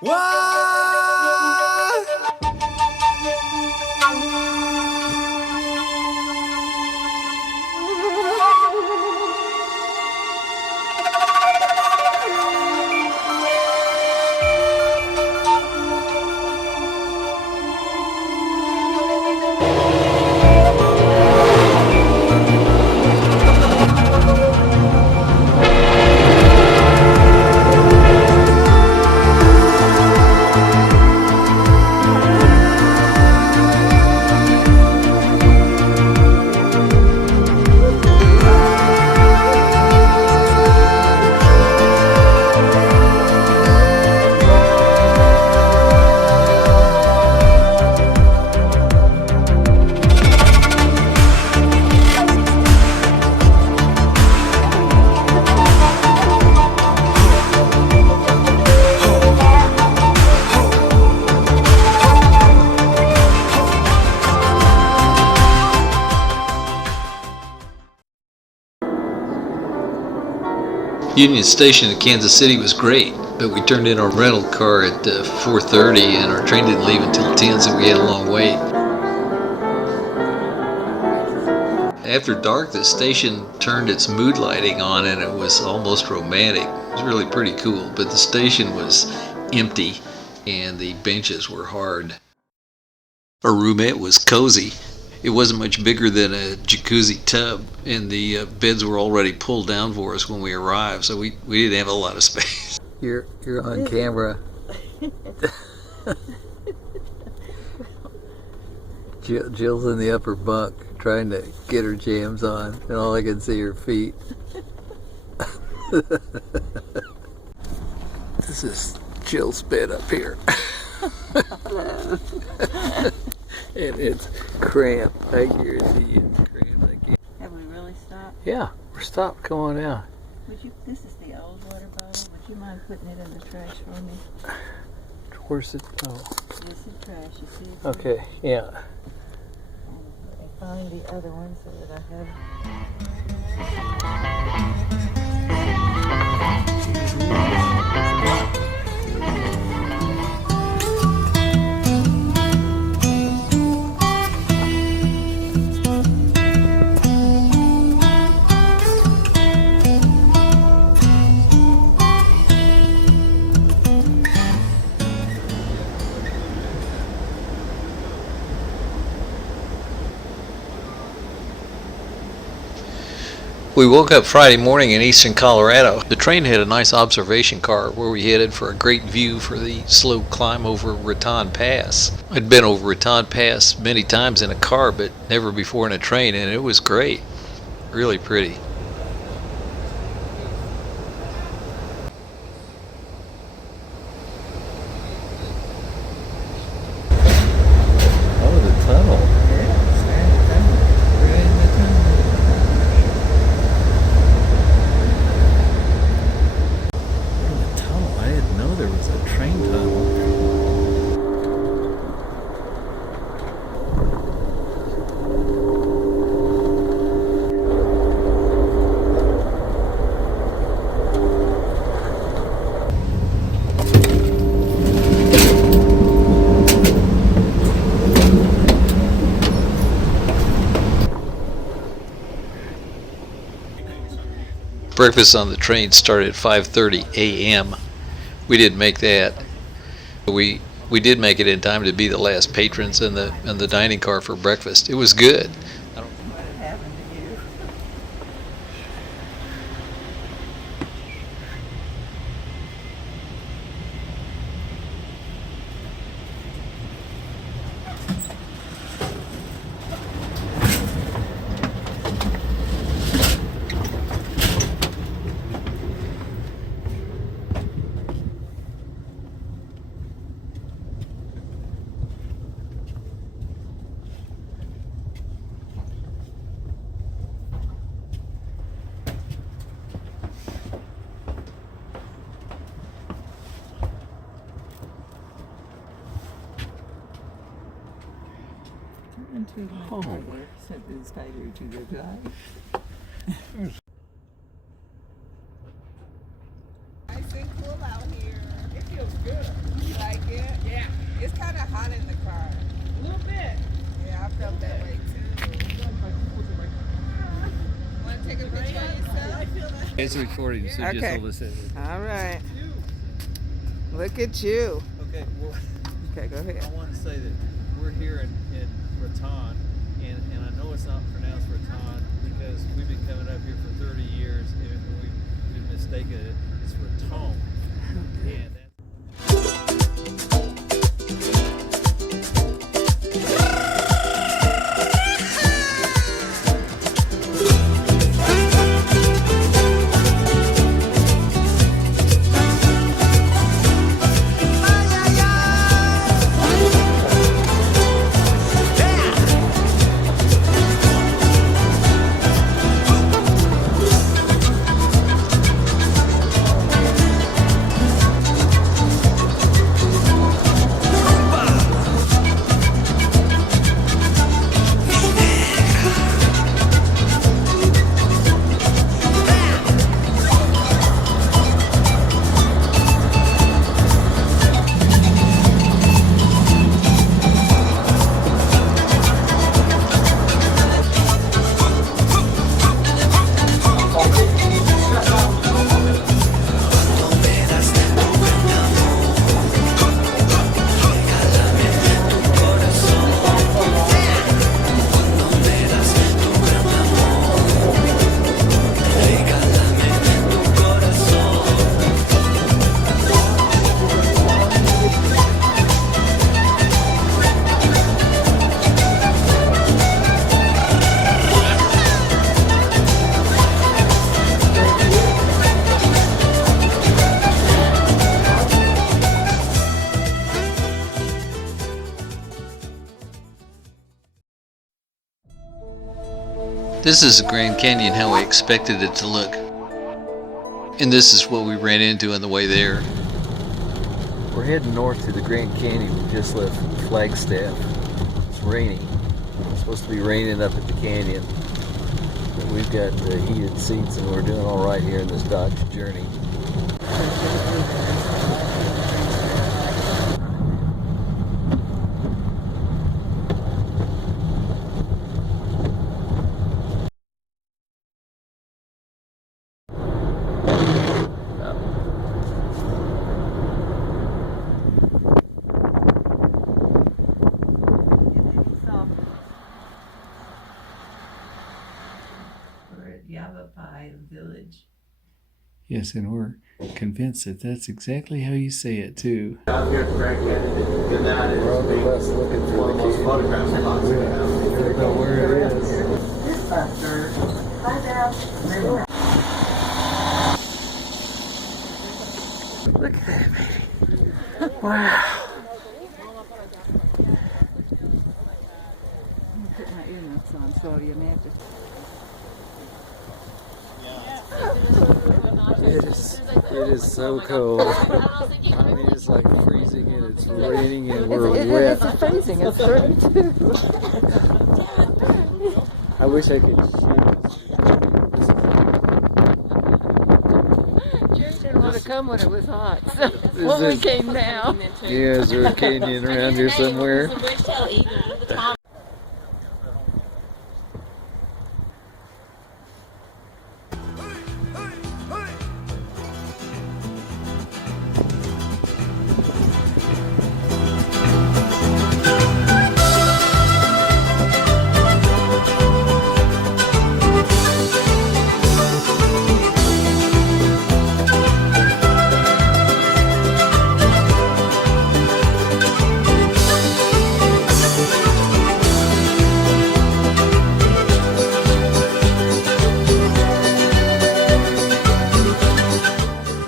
What? Union Station in Kansas City was great, but we turned in our rental car at 4:30 and our train didn't leave until 10, so we had a long wait. After dark, the station turned its mood lighting on and it was almost romantic. It was really pretty cool, but the station was empty and the benches were hard. Our roomette was cozy. It wasn't much bigger than a jacuzzi tub, and the beds were already pulled down for us when we arrived, so we didn't have a lot of space. You're on camera. Jill's in the upper bunk trying to get her jams on, and all I can see are feet. This is Jill's bed up here. Hello. And it's cramped. I guarantee it's cramped. I can't. Have we really stopped? Yeah, we're stopped. Come on out. This is the old water bottle. Would you mind putting it in the trash for me? Where's it? Oh. This is trash, you see? Okay, yeah. And find the other one so that I have. We woke up Friday morning in eastern Colorado. The train had a nice observation car where we headed for a great view for the slow climb over Raton Pass. I'd been over Raton Pass many times in a car, but never before in a train, and it was great. Really pretty. Oh, the tunnel. There was a train tunnel. Breakfast on the train started at 5:30 a.m. We didn't make that. We did make it in time to be the last patrons in the dining car for breakfast. It was good. What happened to you? Into my father sent this tiger to the guy. Nice and cool out here. It feels good. felt that way too. Want to take a picture of yourself? It's recording, so just Okay. hold this in. All right. Look at you. Okay, well, Okay, go ahead. I want to say that we're here in Raton, and I know it's not pronounced Raton because we've been coming up here for 30 years and we've been mistaken. It's Raton. And that's This is the Grand Canyon how we expected it to look. And this is what we ran into on the way there. We're heading north to the Grand Canyon. We just left Flagstaff. It's raining. It's supposed to be raining up at the canyon. But we've got heated seats and we're doing all right here in this Dodge Journey. We're at Yavapai Village. yes, and we're convinced that that's exactly how you say it too. Out here at the Grand Canyon, and that is We're on the bus looking one for of the the most canyon. photographed spots we have. We don't know where it is. Look at that, baby. Wow. I'm put my earmuffs on, so you may have to. It is so cold. I mean, it's like freezing and it's raining and we're wet. It's freezing. It's 32. I wish I could shoot. Jerry didn't want to come when it was hot. So when we came now. Yeah, is there a canyon around here somewhere?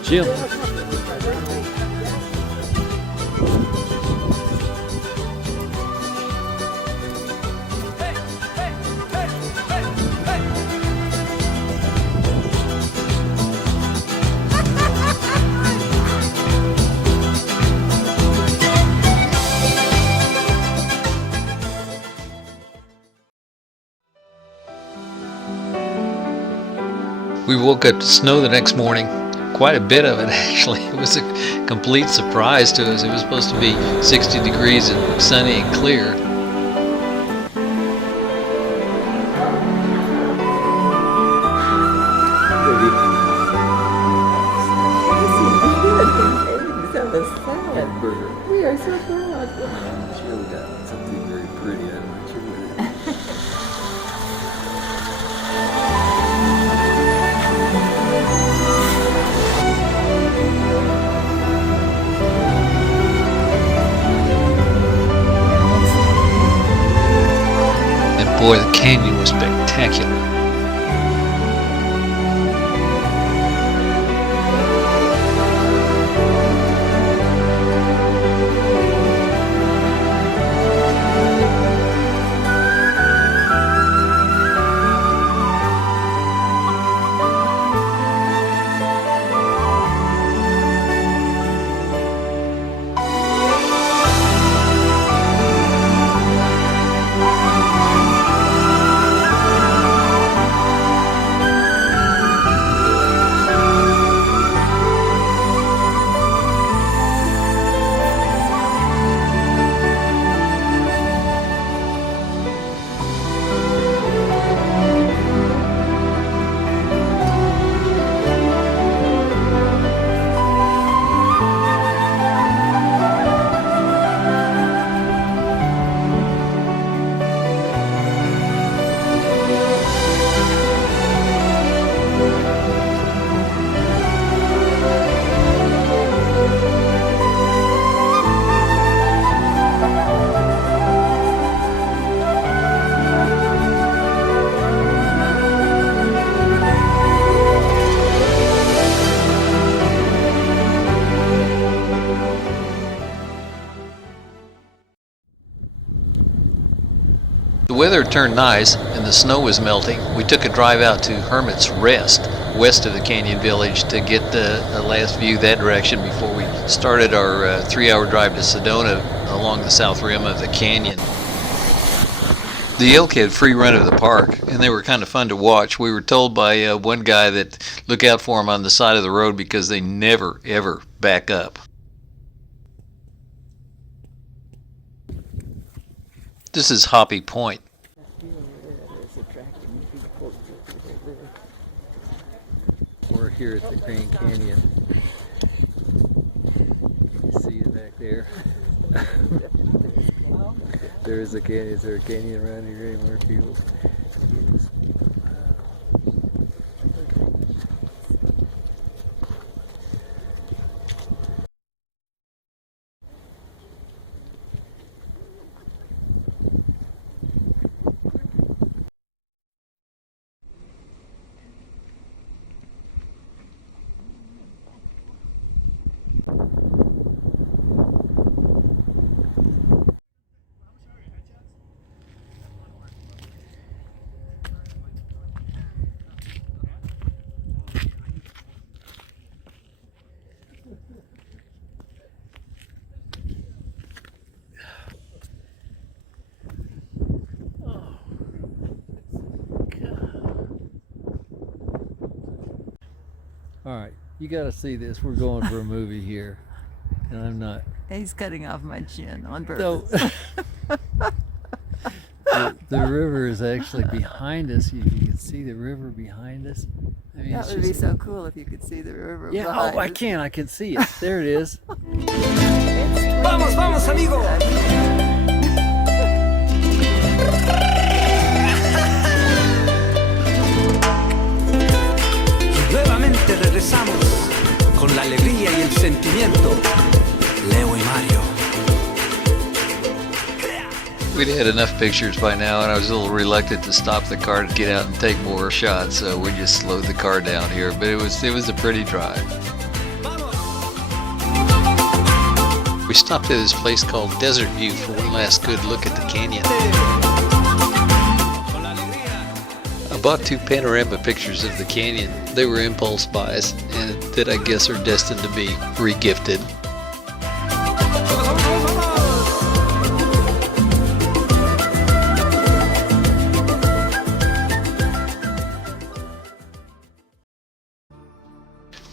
Jim. We woke up to snow the next morning. Quite a bit of it, actually. It was a complete surprise to us. It was supposed to be 60 degrees and sunny and clear. Boy, the canyon was spectacular. The weather turned nice and the snow was melting. We took a drive out to Hermit's Rest, west of the canyon village, to get a last view that direction before we started our 3-hour drive to Sedona along the south rim of the canyon. The elk had free run of the park, and they were kind of fun to watch. We were told by one guy that look out for them on the side of the road because they never, ever back up. This is Hoppy Point. We're here at the Grand Canyon. You can see it back there. There is a canyon. Is there a canyon around here anywhere, people? Yes. All right, you got to see this. We're going for a movie here, and I'm not. He's cutting off my chin on So, purpose. the river is actually behind us. If you can see the river behind us. I mean, That it's would be just- so cool if you could see the river. Yeah, behind oh, I us. can. I can see it. There it is. Vamos, vamos, amigo. Nuevamente regresamos con la alegría y el sentimiento. Leo y Mario. We'd had enough pictures by now, and I was a little reluctant to stop the car to get out and take more shots, so we just slowed the car down here. But it was a pretty drive. We stopped at this place called Desert View for one last good look at the canyon. I bought 2 panorama pictures of the canyon. They were impulse buys, and that I guess are destined to be re-gifted.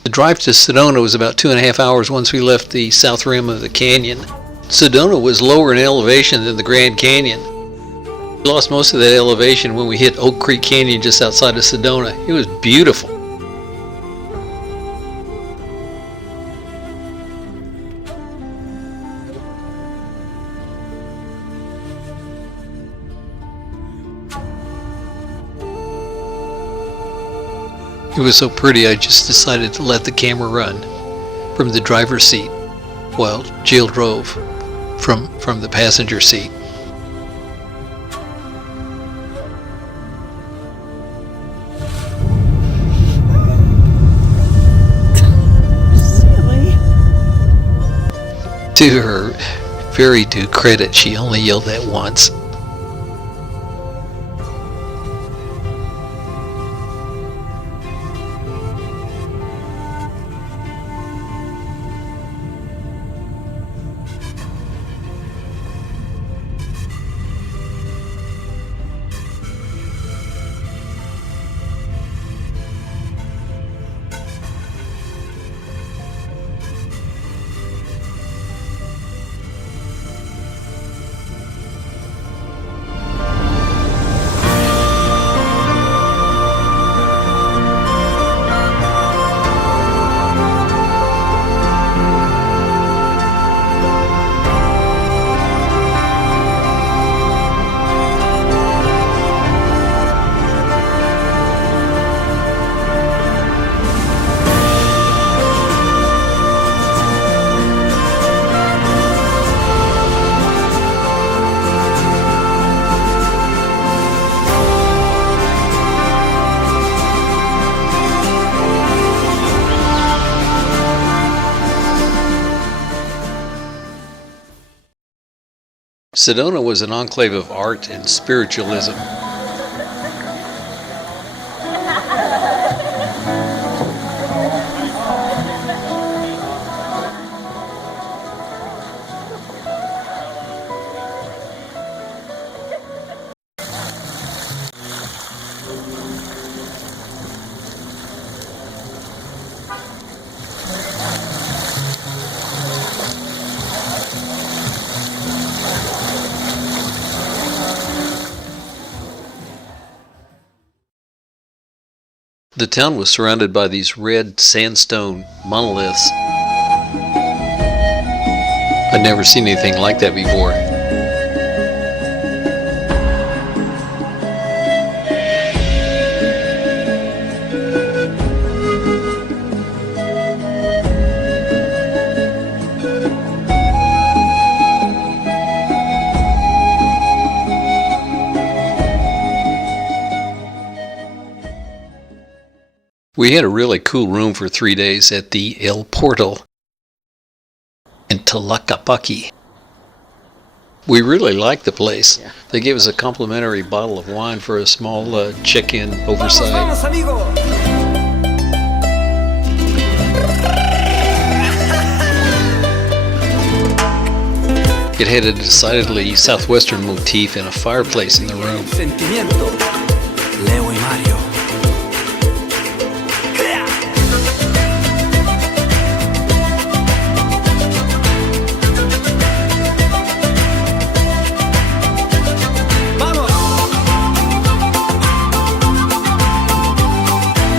The drive to Sedona was about 2.5 hours once we left the south rim of the canyon. Sedona was lower in elevation than the Grand Canyon. We lost most of that elevation when we hit Oak Creek Canyon just outside of Sedona. It was beautiful. It was so pretty I just decided to let the camera run from the driver's seat while Jill drove from the passenger seat. to her very due credit, she only yelled that once. Sedona was an enclave of art and spiritualism. The town was surrounded by these red sandstone monoliths. I'd never seen anything like that before. We had a really cool room for 3 days at the El Portal in Tlaquepaque. We really liked the place. Yeah. They gave us a complimentary bottle of wine for a small check-in oversight. Vamos, amigo. It had a decidedly southwestern motif and a fireplace in the room. Sentimiento. Leo y Mario. Vamos.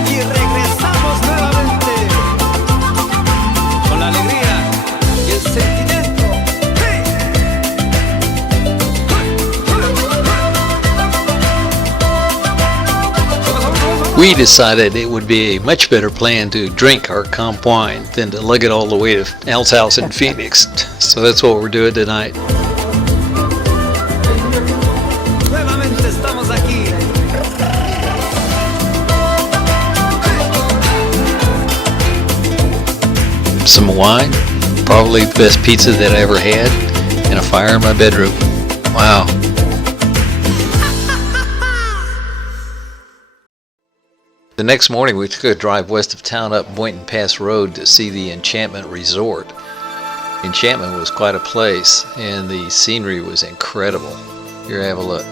Y regresamos nuevamente con la alegría y el sentimiento. We decided it would be a much better plan to drink our comp wine than to lug it all the way to Al's house in Phoenix. So that's what we're doing tonight. Nuevamente estamos aquí. Some wine, probably the best pizza that I ever had, and a fire in my bedroom. Wow. The next morning we took a drive west of town up Raton Pass Road to see the Enchantment Resort. Enchantment was quite a place, and the scenery was incredible. Here, have a look.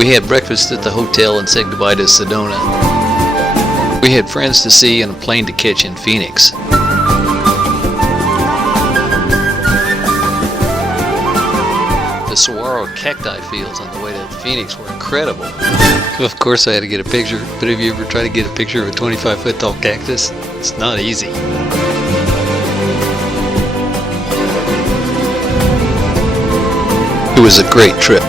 We had breakfast at the hotel and said goodbye to Sedona. We had friends to see and a plane to catch in Phoenix. The saguaro cacti fields on the way to Phoenix were incredible. Of course I had to get a picture, but have you ever tried to get a picture of a 25-foot tall cactus? It's not easy. It was a great trip.